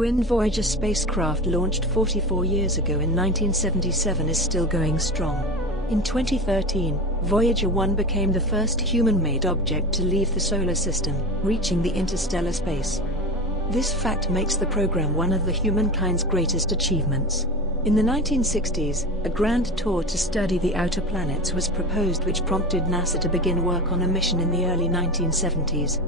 twin Voyager spacecraft launched 44 years ago in 1977 is still going strong. In 2013, Voyager 1 became the first human-made object to leave the solar system, reaching the interstellar space. This fact makes the program one of the humankind's greatest achievements. In the 1960s, a grand tour to study the outer planets was proposed, which prompted NASA to begin work on a mission in the early 1970s.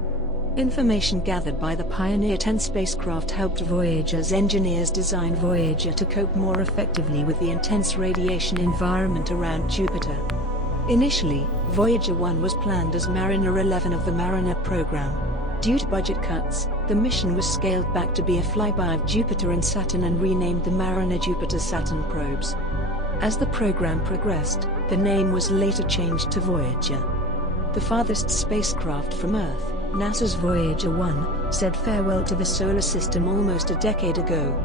Information gathered by the Pioneer 10 spacecraft helped Voyager's engineers design Voyager to cope more effectively with the intense radiation environment around Jupiter. Initially, Voyager 1 was planned as Mariner 11 of the Mariner program. Due to budget cuts, the mission was scaled back to be a flyby of Jupiter and Saturn and renamed the Mariner Jupiter-Saturn probes. As the program progressed, the name was later changed to Voyager. The farthest spacecraft from Earth, NASA's Voyager 1, said farewell to the solar system almost a decade ago,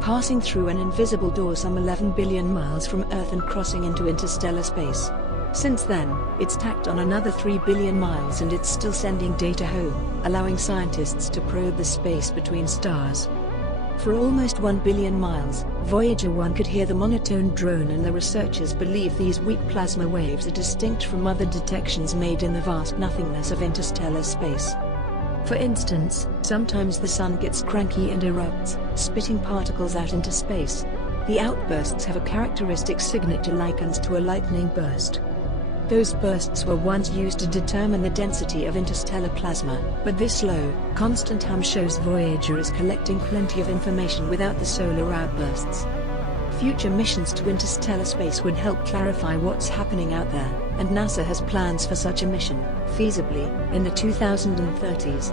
passing through an invisible door some 11 billion miles from Earth and crossing into interstellar space. Since then, it's tacked on another 3 billion miles and it's still sending data home, allowing scientists to probe the space between stars. For almost 1 billion miles, Voyager 1 could hear the monotone drone, and the researchers believe these weak plasma waves are distinct from other detections made in the vast nothingness of interstellar space. For instance, sometimes the sun gets cranky and erupts, spitting particles out into space. The outbursts have a characteristic signature likened to a lightning burst. Those bursts were once used to determine the density of interstellar plasma, but this slow, constant hum shows Voyager is collecting plenty of information without the solar outbursts. Future missions to interstellar space would help clarify what's happening out there, and NASA has plans for such a mission, feasibly, in the 2030s.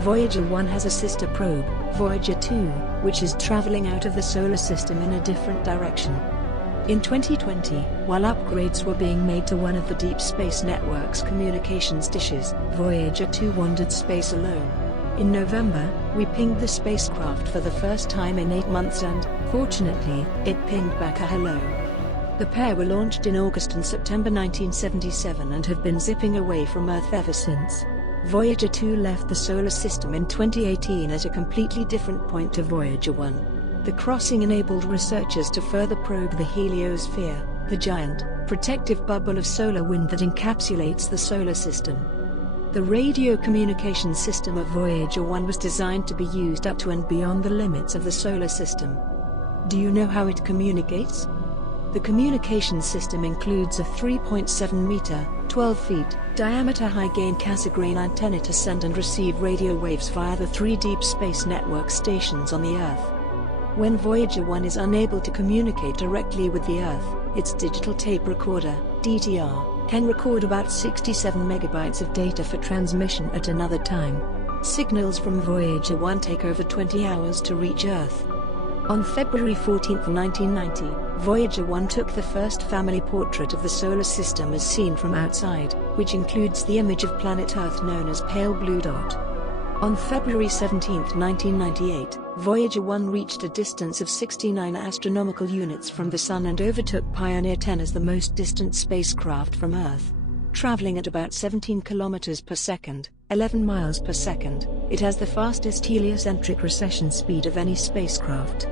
Voyager 1 has a sister probe, Voyager 2, which is traveling out of the solar system in a different direction. In 2020, while upgrades were being made to one of the Deep Space Network's communications dishes, Voyager 2 wandered space alone. In November, we pinged the spacecraft for the first time in 8 months and, fortunately, it pinged back a hello. The pair were launched in August and September 1977 and have been zipping away from Earth ever since. Voyager 2 left the solar system in 2018 at a completely different point to Voyager 1. The crossing enabled researchers to further probe the heliosphere, the giant, protective bubble of solar wind that encapsulates the solar system. The radio communication system of Voyager 1 was designed to be used up to and beyond the limits of the solar system. Do you know how it communicates? The communication system includes a 3.7-meter, 12 feet, diameter high-gain Cassegrain antenna to send and receive radio waves via the 3 Deep Space Network stations on the Earth. When Voyager 1 is unable to communicate directly with the Earth, its digital tape recorder, DTR, can record about 67 megabytes of data for transmission at another time. Signals from Voyager 1 take over 20 hours to reach Earth. On February 14, 1990, Voyager 1 took the first family portrait of the solar system as seen from outside, which includes the image of planet Earth known as Pale Blue Dot. On February 17, 1998, Voyager 1 reached a distance of 69 astronomical units from the Sun and overtook Pioneer 10 as the most distant spacecraft from Earth. Traveling at about 17 kilometers per second, 11 miles per second, it has the fastest heliocentric recession speed of any spacecraft.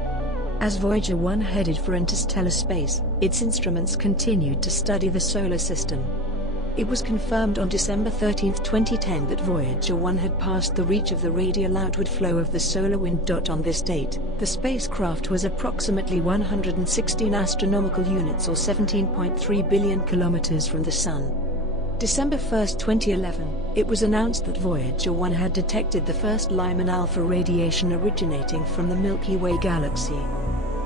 As Voyager 1 headed for interstellar space, its instruments continued to study the solar system. It was confirmed on December 13, 2010 that Voyager 1 had passed the reach of the radial outward flow of the solar wind. On this date, the spacecraft was approximately 116 astronomical units or 17.3 billion kilometers from the Sun. December 1, 2011, it was announced that Voyager 1 had detected the first Lyman alpha radiation originating from the Milky Way galaxy.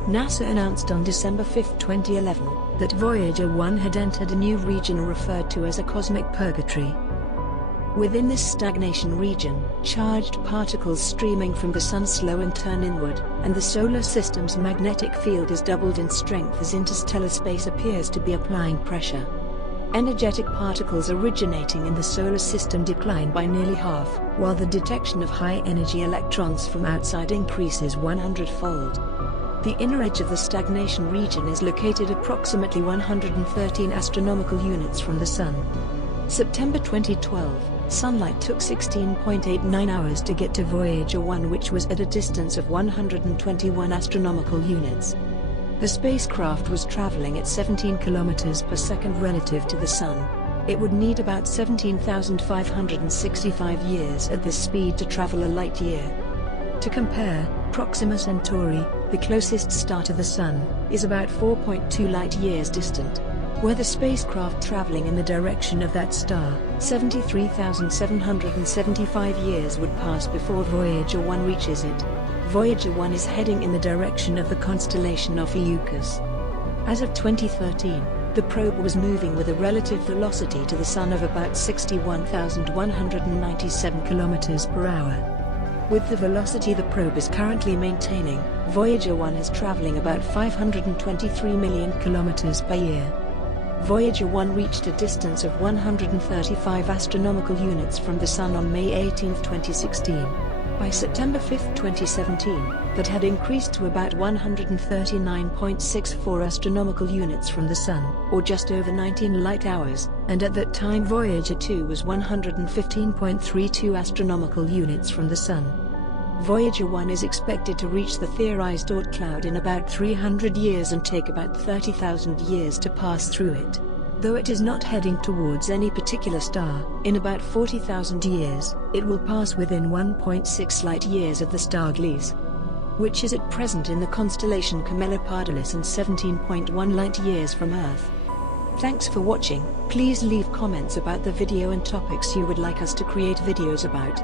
NASA announced on December 5, 2011, that Voyager 1 had entered a new region referred to as a cosmic purgatory. Within this stagnation region, charged particles streaming from the Sun slow and turn inward, and the solar system's magnetic field is doubled in strength as interstellar space appears to be applying pressure. Energetic particles originating in the solar system decline by nearly half, while the detection of high-energy electrons from outside increases 100-fold. The inner edge of the stagnation region is located approximately 113 astronomical units from the Sun. September 2012, Sunlight took 16.89 hours to get to Voyager 1, which was at a distance of 121 astronomical units. The spacecraft was traveling at 17 kilometers per second relative to the Sun. It would need about 17,565 years at this speed to travel a light year. To compare, Proxima Centauri, the closest star to the Sun, is about 4.2 light-years distant. Were the spacecraft traveling in the direction of that star, 73,775 years would pass before Voyager 1 reaches it. Voyager 1 is heading in the direction of the constellation of Ophiuchus. As of 2013, the probe was moving with a relative velocity to the Sun of about 61,197 kilometers per hour. With the velocity the probe is currently maintaining, Voyager 1 is traveling about 523 million kilometers per year. Voyager 1 reached a distance of 135 astronomical units from the Sun on May 18, 2016. By September 5, 2017, that had increased to about 139.64 astronomical units from the Sun, or just over 19 light hours, and at that time Voyager 2 was 115.32 astronomical units from the Sun. Voyager 1 is expected to reach the theorized Oort cloud in about 300 years and take about 30,000 years to pass through it. Though it is not heading towards any particular star, in about 40,000 years, it will pass within 1.6 light-years of the star Gliese, which is at present in the constellation Camelopardalis and 17.1 light-years from Earth. Thanks for watching. Please leave comments about the video and topics you would like us to create videos about.